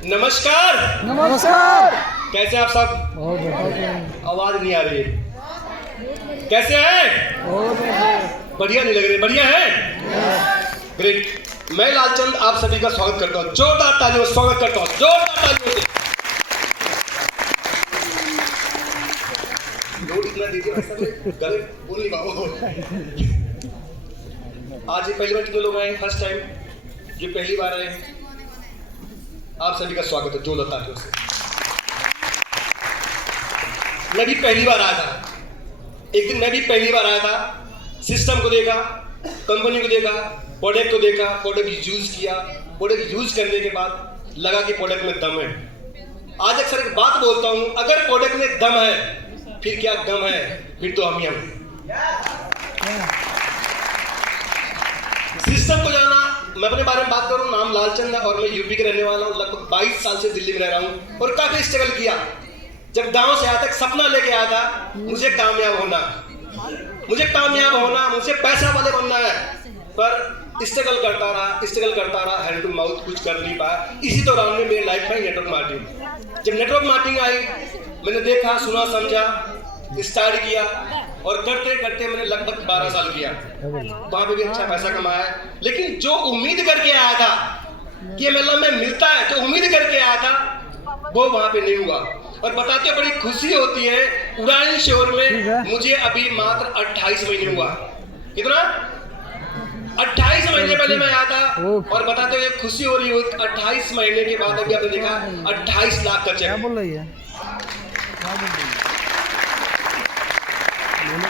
नमस्कार। नमस्कार। कैसे आप सब? आवाज नहीं आ रही है। कैसे हैं? बढ़िया नहीं लग रहे? बढ़िया है। ग्रेट। मैं लालचंद आप सभी का स्वागत करता हूँ। जोरदार तालियों से स्वागत करता हूँ। जोरदार तालियों से। लोड इतना दीजिए गले बोल नहीं पाओ। आज ये पहली बार कितने लोग आए? First time? ये पहली बार आए? आप सभी का स्वागत है जोरदार तालियों से। मैं भी पहली बार आया था। एक दिन मैं भी पहली बार आया था। सिस्टम को देखा, कंपनी को देखा, प्रोडक्ट को देखा, प्रोडक्ट यूज किया। प्रोडक्ट यूज करने के बाद लगा कि प्रोडक्ट में दम है। आज अक्सर एक बात बोलता हूं, अगर प्रोडक्ट में दम है फिर क्या गम है, फिर तो हम ही हम। सिस्टम को जाना, मैं अपने बारे में बात करूं, नाम लालचंद है और मैं यूपी के रहने वाला हूं। लगभग 22 साल से दिल्ली में रह रहा हूं और काफी स्ट्रगल किया। जब गांव से आया तक सपना लेके आया था मुझे कामयाब होना, मुझे पैसा वाले बनना है। पर स्ट्रगल करता रहा, हैंड टू माउथ कुछ कर नहीं पाया। इसी दौरान में मेरी लाइफ में नेटवर्क मार्केटिंग, जब नेटवर्क मार्केटिंग आई, मैंने देखा, सुना, समझा, स्टार्ट किया और करते करते मैंने लगभग 12 साल किया। वहां पे भी अच्छा पैसा कमाया। लेकिन जो उम्मीद करके आया था कि मतलब में मिलता है, जो उम्मीद करके आया था वो वहां पे नहीं हुआ। और बताते बड़ी खुशी होती है, उड़ान शोर में मुझे अभी मात्र 28 महीने हुआ। कितना? 28 महीने पहले मैं आया था और बताते हुए खुशी हो रही है। 28 महीने के बाद अभी आपने देखा 28 लाख का चेक। बोल रही है?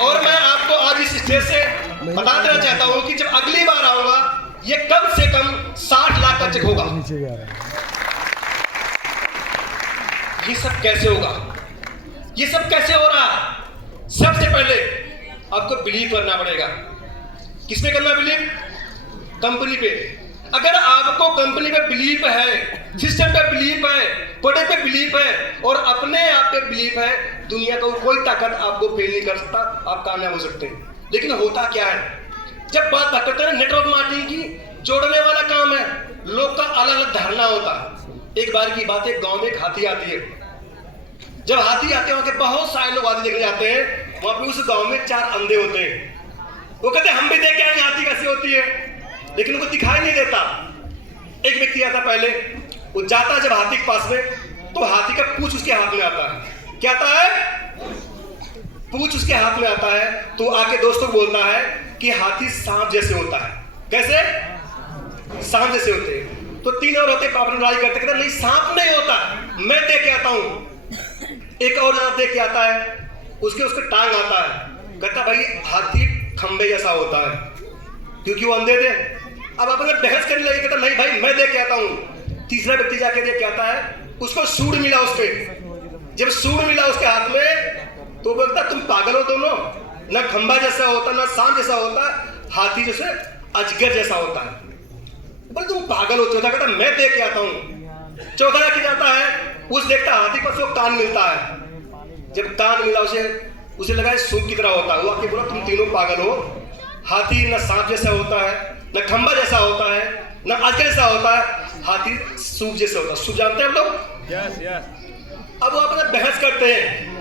और मैं आपको आज इस स्टेज से बता देना चाहता हूं कि जब अगली बार आऊंगा ये कम से कम 60 लाख का चेक होगा। ये सब कैसे होगा? ये सब कैसे हो रहा है? सबसे पहले आपको बिलीव करना पड़ेगा। किस पे करना बिलीव? कंपनी पे। अगर आपको कंपनी पे बिलीव है, सिस्टम पे बिलीव है, प्रोडक्ट पे बिलीव है और अपने आप पे बिलीव है, दुनिया का कोई ताकत आपको फेल नहीं कर सकता। आप कामयाब हो सकते हैं। लेकिन होता क्या है, जब बात करते हैं नेटवर्क मार्केटिंग की, जोड़ने वाला काम है, लोग का अलग अलग धारणा होता है। एक बार की बात है, गांव में एक हाथी आती है। जब हाथी आते हैं वहां के बहुत सारे लोग हाथी देखने जाते हैं। वहां पे उस गांव में 4 अंधे होते हैं। वो कहते हैं हम भी देख के आएंगे हाथी कैसी होती है, लेकिन उनको दिखाई नहीं देता। एक व्यक्ति आता पहले, वो जाता जब हाथी के पास में तो हाथी का पूंछ उसके हाथ में आता है। क्या आता है? पूंछ उसके हाथ में आता है। तो आके दोस्तों को बोलता है कि हाथी सांप जैसे होता है। कैसे? सांप जैसे होते हैं। तो 3 और होते पापड़ लड़ाई करते, कहते नहीं सांप नहीं होता, मैं देख के आता हूं। एक और जना देख के आता है, उसके टांग आता है। कहता भाई हाथी खंबे जैसा होता है, क्योंकि वो अंधे थे। अब आप अगर बहस करने लगे, कहता नहीं भाई मैं देख के आता हूं। तीसरा व्यक्ति जाके देख के आता है, उसको सूंड मिला उसके। जब सूंड मिला उसके हाथ में तो बोलता तुम पागल हो दोनों, ना खंबा जैसा होता, ना सांप जैसा होता, हाथी जैसे अजगर जैसा होता है। बोले तुम पागल हो। चौथा कहता मैं देख के आता हूं। चौथा जाके जाता है, उस देखता हाथी पर उसको कान मिलता है। जब कान मिला उसे लगा सूप की तरह होता है। वो आके बोला तुम तीनों पागल हो, हाथी न सांप जैसा होता है, न खंबा जैसा होता है, न अजगर जैसा होता है, हाथी सूप जैसा होता है। सूप जानते हैं आप लोग? Yes yes. अब वो अपना बहस करते हैं।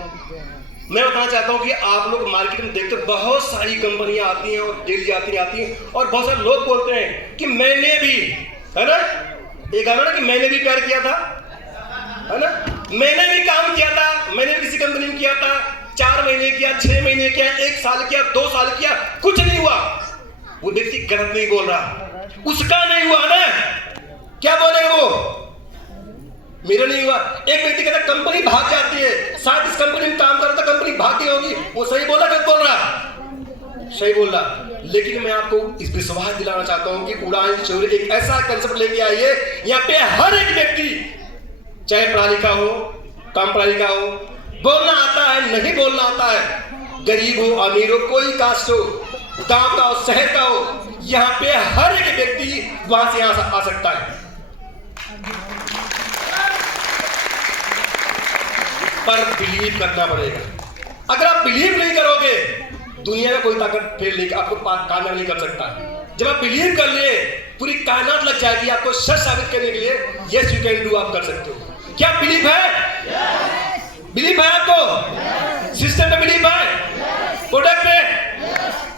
मैं बताना चाहता हूं कि आप लोग मार्केट में देखते हो बहुत सारी कंपनियां आती हैं और डेली आती हैं और बहुत सारे लोग बोलते हैं कि मैंने भी, है ना, एक गाना ना कि मैंने भी प्यार किया था, है ना, मैंने भी काम किया था, मैंने भी किसी कंपनी में किया था, 4 महीने किया, 6 महीने किया, 1 साल किया, 2 साल किया, कुछ नहीं हुआ। वो व्यक्ति गलत नहीं बोल रहा, उसका नहीं हुआ ना, क्या बोलेगा वो? मेरा नहीं हुआ। एक व्यक्ति कहता कंपनी भाग जाती है, साथ इस कंपनी में काम करता, कंपनी भागती होगी। वो सही बोला, गलत बोल रहा? सही बोल रहा। लेकिन मैं आपको इस विश्वास दिलाना चाहता हूं कि उड़ान शौर्य एक ऐसा कंसेप्ट लेके आई है, यहाँ पे हर एक व्यक्ति, चाहे पढ़ा लिखा हो, कम पढ़ा लिखा हो, बोलना आता है, नहीं बोलना आता है, गरीब हो, अमीर हो, कोई कास्ट हो, गांव का हो, शहर का हो, यहाँ पे हर एक व्यक्ति वहां से यहां आ सकता है। पर बिलीव करना पड़ेगा। अगर आप बिलीव नहीं करोगे, दुनिया का कोई ताकत फेल नहीं, आपको कामयाब नहीं कर सकता। जब आप बिलीव कर लिए पूरी कायनात लग जाएगी आपको सच साबित करने के लिए। यस यू कैन डू, आप कर सकते हो। क्या बिलीव है? बिलीव है आपको? सिस्टम में बिलीव है? प्रोडक्ट में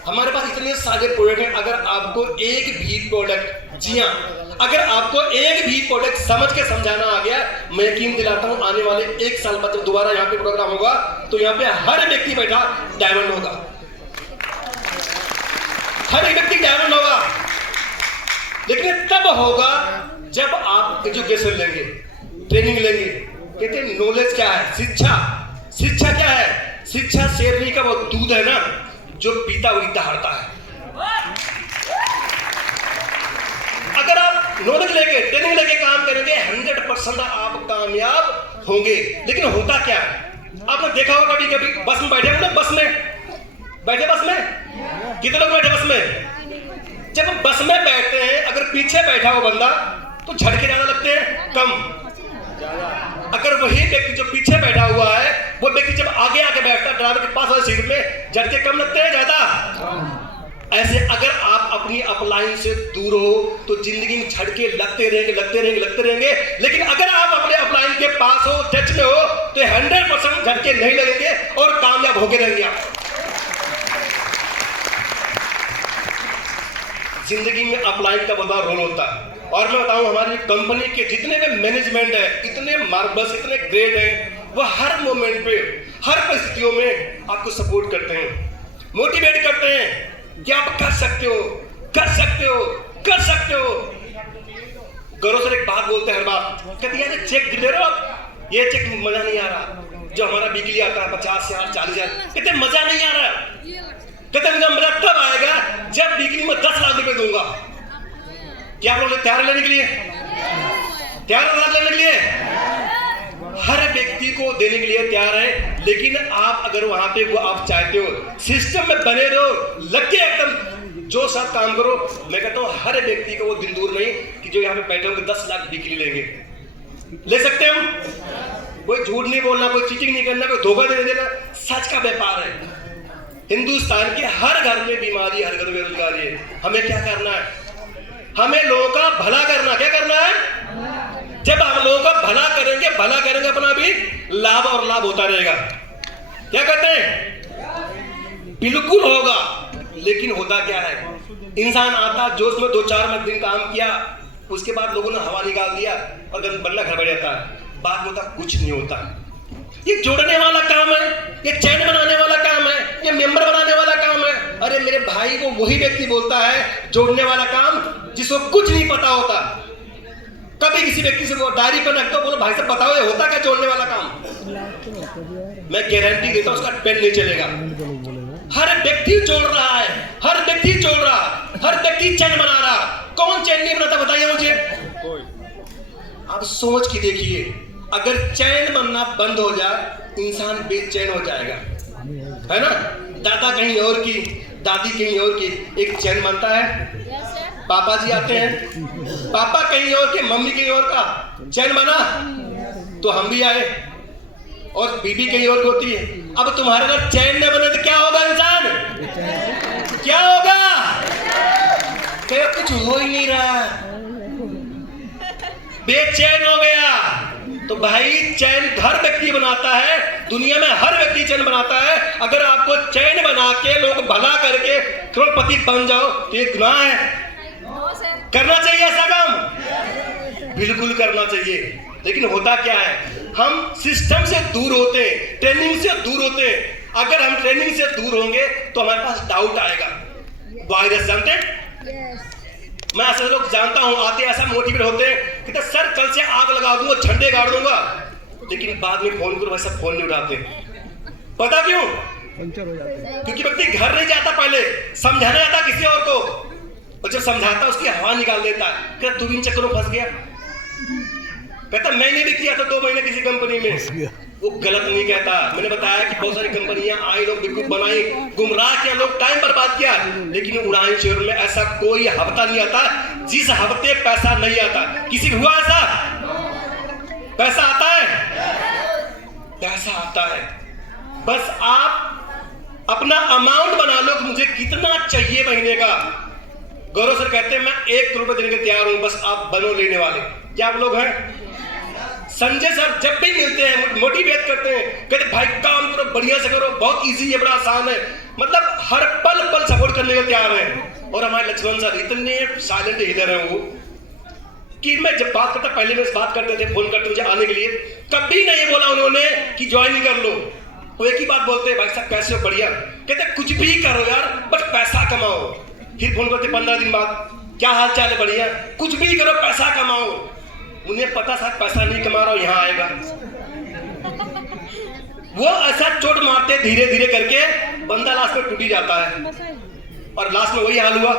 हमारे पास इतने सारे प्रोडक्ट हैं। अगर आपको एक भी प्रोडक्ट, जी हाँ, अगर आपको एक भी प्रोडक्ट समझ के समझाना आ गया, मैं यकीन दिलाता हूं आने वाले 1 साल बाद जब दोबारा यहाँ पे प्रोग्राम होगा तो यहाँ पे हर व्यक्ति बैठा डायमंड होगा, हर एक व्यक्ति डायमंड होगा। लेकिन तब होगा जब आप एजुकेशन लेंगे, ट्रेनिंग लेंगे। कहते हैं नॉलेज क्या है? शिक्षा। शिक्षा क्या है? शिक्षा शेरनी का वो दूध है ना जो पीता वही दहाड़ता है। अगर आप नॉलेज लेके, ट्रेनिंग लेके काम करेंगे 100% आप कामयाब होंगे। लेकिन होता क्या है? आपने देखा होगा कभी कभी बस में बैठे हो ना, बस में बैठे, बस में कितने लोग बैठे बस में? जब बस में बैठते हैं अगर पीछे बैठा हो बंदा तो झटके ज्यादा लगते हैं, कम? अगर वही व्यक्ति जो पीछे बैठा हुआ है वो व्यक्ति जब आगे आके बैठता है ड्राइवर के पास वाली सीट में, झटके कम लगते हैं ज्यादा? ऐसे अगर आप अपनी अपलाइन से दूर हो तो जिंदगी में झटके लगते रहेंगे, लगते रहेंगे, लगते रहेंगे। लेकिन अगर आप अपने अपलाइन के पास हो, टच में हो, तो 100% झटके नहीं लगेंगे और कामयाब होके रहेंगे आप। जिंदगी में अपलाइन का बहुत रोल होता है। और मैं बताऊं हमारी कंपनी के जितने भी मैनेजमेंट है, इतने मार्बल्स, इतने ग्रेट हैं, वो हर मोमेंट पे, हर परिस्थितियों में आपको सपोर्ट करते हैं, मोटिवेट करते हैं कि आप कर सकते हो, कर सकते हो, कर सकते हो। गौरव सर एक बात बोलते हैं हर बार, कहते हैं यार चेक दे रहे हो आप, ये चेक मजा नहीं आ रहा। जो हमारा वीकली आता है 50,000, 40,000, कहते मजा नहीं आ रहा। कहते मुझे मजा तब आएगा जब वीकली में 10 लाख रुपए दूंगा। क्या आप लोग तैयार लेने के लिए? तैयार लेने के लिए? हर व्यक्ति को देने के लिए तैयार है। लेकिन आप अगर वहां पे वो आप चाहते हो सिस्टम में बने रहो, लग के एकदम जो सब काम करो। मैं कहता हूं हर व्यक्ति को वो दिन दूर नहीं कि जो यहाँ पे बैठे होंगे 10 लाख वीकली लेंगे। ले सकते हैं हम। कोई झूठ नहीं बोलना, कोई चीटिंग नहीं करना, कोई धोखा नहीं देना, सच का व्यापार है। हिंदुस्तान के हर घर में बीमारी, हर घर में बेरोजगारी है। हमें क्या करना है? हमें लोगों का भला करना। क्या करना है? जब हम लोगों का भला करेंगे, अपना भी लाभ और लाभ होता रहेगा। क्या कहते हैं? बिल्कुल होगा। लेकिन होता क्या है? इंसान आता जोश में 2-4 दिन काम किया, उसके बाद लोगों ने हवा निकाल दिया और बंदा घर बैठ जाता है। बाद में होता कुछ नहीं होता। ये जोड़ने वाला काम है, ये चैन बनाने वाला काम है, ये मेंबर बनाने वाला काम है। अरे मेरे भाई को वही व्यक्ति बोलता है जोड़ने वाला काम जिसको कुछ नहीं पता होता। कभी किसी व्यक्ति से डायरी पर रखता बोलो भाई साहब बताओ ये होता क्या जोड़ने वाला काम? मैं गारंटी देता हूं उसका पेन नहीं चलेगा। हर व्यक्ति जोड़ रहा है, हर व्यक्ति जोड़ रहा, हर व्यक्ति चैन बना रहा। कौन चैन नहीं बनाता बताइए मुझे? आप सोच के देखिए, अगर चैन बनना बंद हो जाए इंसान बेचैन हो जाएगा, है ना? दादा कहीं और की, दादी कहीं और की, एक चैन बनता है। पापा जी आते हैं, पापा कहीं और के, मम्मी कहीं और का, चैन बना तो हम भी आए, और बीबी कहीं और होती है। अब तुम्हारे अगर चैन न बने तो क्या होगा इंसान? क्या होगा? क्या कुछ हो ही नहीं रहा, बेचैन हो गया। तो भाई चैन हर व्यक्ति बनाता है, दुनिया में हर व्यक्ति चैन बनाता है। अगर आपको चैन बना के लोग भला करके करोड़पति बन जाओ तो ये गुनाह है? करना चाहिए ऐसा काम? बिल्कुल करना चाहिए। लेकिन होता क्या है? हम सिस्टम से दूर होते हैं, ट्रेनिंग से दूर होते हैं। अगर हम ट्रेनिंग से दूर होंगे तो हमारे पास डाउट आएगा। वायरस जानते हैं? मैं ऐसे लोग जानता हूं, आते ऐसा मोटिवेट होते हैं कि सर कल से आग लगा दूंगा, झंडे गाड़ दूंगा, लेकिन बाद में फोन करो वैसा फोन नहीं उठाते। पता क्यों? क्योंकि व्यक्ति घर नहीं जाता, पहले समझाना जाता किसी और को, और जब समझाता उसकी हवा निकाल देता है। क्या तू इन चक्करों फंस गया? कहता मैंने भी किया था 2 महीने किसी कंपनी में। वो गलत नहीं कहता। मैंने बताया कि बहुत सारी कंपनियां आई, लोग बिल्कुल बनाई, गुमराह किया, लोग टाइम बर्बाद किया, लेकिन उड़ान शहर में ऐसा कोई हफ्ता नहीं आता जिस हफ्ते पैसा नहीं आता। किसी हुआ ऐसा? पैसा आता है, पैसा आता है। बस आप अपना अमाउंट बना लो कि मुझे कितना चाहिए महीने का, गौरव सर कहते हैं मैं 1 करोड़ रुपए देने के तैयार हूं, बस आप बनो लेने वाले। क्या आप लोग हैं? संजय सर जब भी मिलते हैं मोटिवेट करते हैं, कहते भाई काम करो, बढ़िया से करो, बहुत इजी है, बड़ा आसान है, मतलब हर पल पल सपोर्ट करने के तैयार हैं। और हमारे लक्ष्मण सर इतने साइलेंट हीलर हैं वो कि मैं जब बात करता, पहले में बात करते थे, फोन करते मुझे आने के लिए, कभी नहीं बोला उन्होंने कि ज्वाइन कर लो। वो एक ही बात बोलते हैं, भाई साहब कैसे हो? बढ़िया। कहते कुछ भी करो यार, बस पैसा कमाओ। फिर फोन करते 15 दिन बाद, क्या हाल चाल है? बढ़िया। कुछ भी करो, पैसा कमाओ। उन्हें पता था पैसा नहीं कमा रहा हूं, यहां आएगा। वो ऐसा चोट मारते धीरे धीरे करके बंदा लास्ट में टूट ही जाता है। और लास्ट में वही हाल हुआ।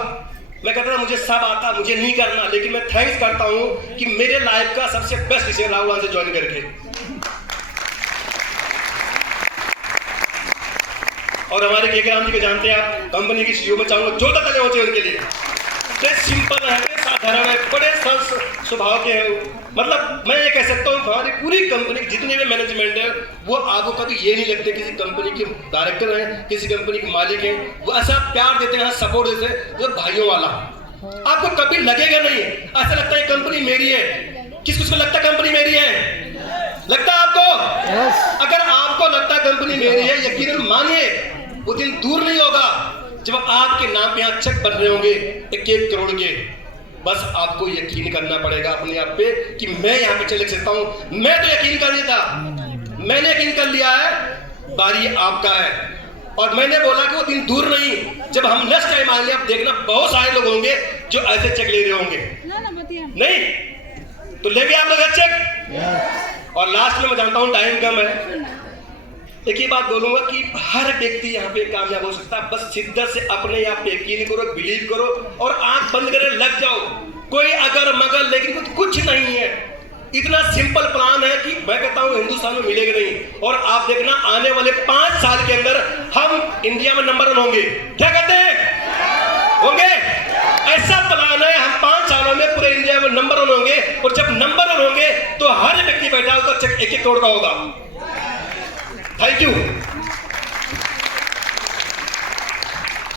मैं कहता था मुझे सब आता, मुझे नहीं करना, लेकिन मैं थैंक्स करता हूं कि मेरे लाइफ का सबसे बेस्ट डिसीजन रहा वहां से ज्वाइन करके। और हमारे के राम जी को जानते हैं आप, कंपनी की सीईओ में चाहूंगा जो तक होते हैं उनके लिए। सिंपल है, साधारण है, बड़े सरल स्वभाव के हैं। मतलब मैं ये कह सकता हूँ हमारी पूरी कंपनी जितने भी मैनेजमेंट है वो आपको कभी ये नहीं लगते किसी कंपनी के डायरेक्टर हैं, किसी कंपनी के मालिक हैं, वो ऐसा प्यार देते हैं, सपोर्ट देते हैं जो भाइयों वाला। आपको कभी लगेगा नहीं, ऐसा लगता है कंपनी मेरी है। किस किसको लगता है कंपनी मेरी है? लगता है आपको? yes. अगर आपको लगता है कंपनी मेरी है, यकीनन मानिए वो दिन दूर नहीं होगा जब आपके नाम पे यहाँ चेक बन रहे होंगे 1-1 करोड़ के। बस आपको यकीन करना पड़ेगा अपने आप पे कि मैं यहाँ पे चले सकता हूँ। मैं तो यकीन कर लिया था, मैंने यकीन कर लिया है, बारी आपका है। और मैंने बोला कि वो दिन दूर नहीं, जब हम नेक्स्ट टाइम आएंगे आप देखना बहुत सारे लोग होंगे जो ऐसे चेक ले रहे होंगे। नहीं तो लेंगे आप लोग चेक। और लास्ट में मैं जानता हूँ टाइम कम है, एक ही बात बोलूंगा कि हर व्यक्ति यहाँ पे कामयाब हो सकता है। बस शिद्दत से अपने आप पे यकीन करो, बिलीव करो और आंख बंद करे लग जाओ। कोई अगर मगर लेकिन कुछ नहीं है। इतना सिंपल प्लान है कि मैं कहता हूँ हिंदुस्तान में मिलेगा नहीं। और आप देखना आने वाले 5 साल के अंदर हम इंडिया में नंबर 1 होंगे। क्या कहते हैं? होंगे। ऐसा प्लान है, हम 5 सालों में पूरे इंडिया में नंबर 1 होंगे। और जब नंबर 1 होंगे तो हर व्यक्ति बैठा होगा 1-1 करोड़ का होगा। Thank you.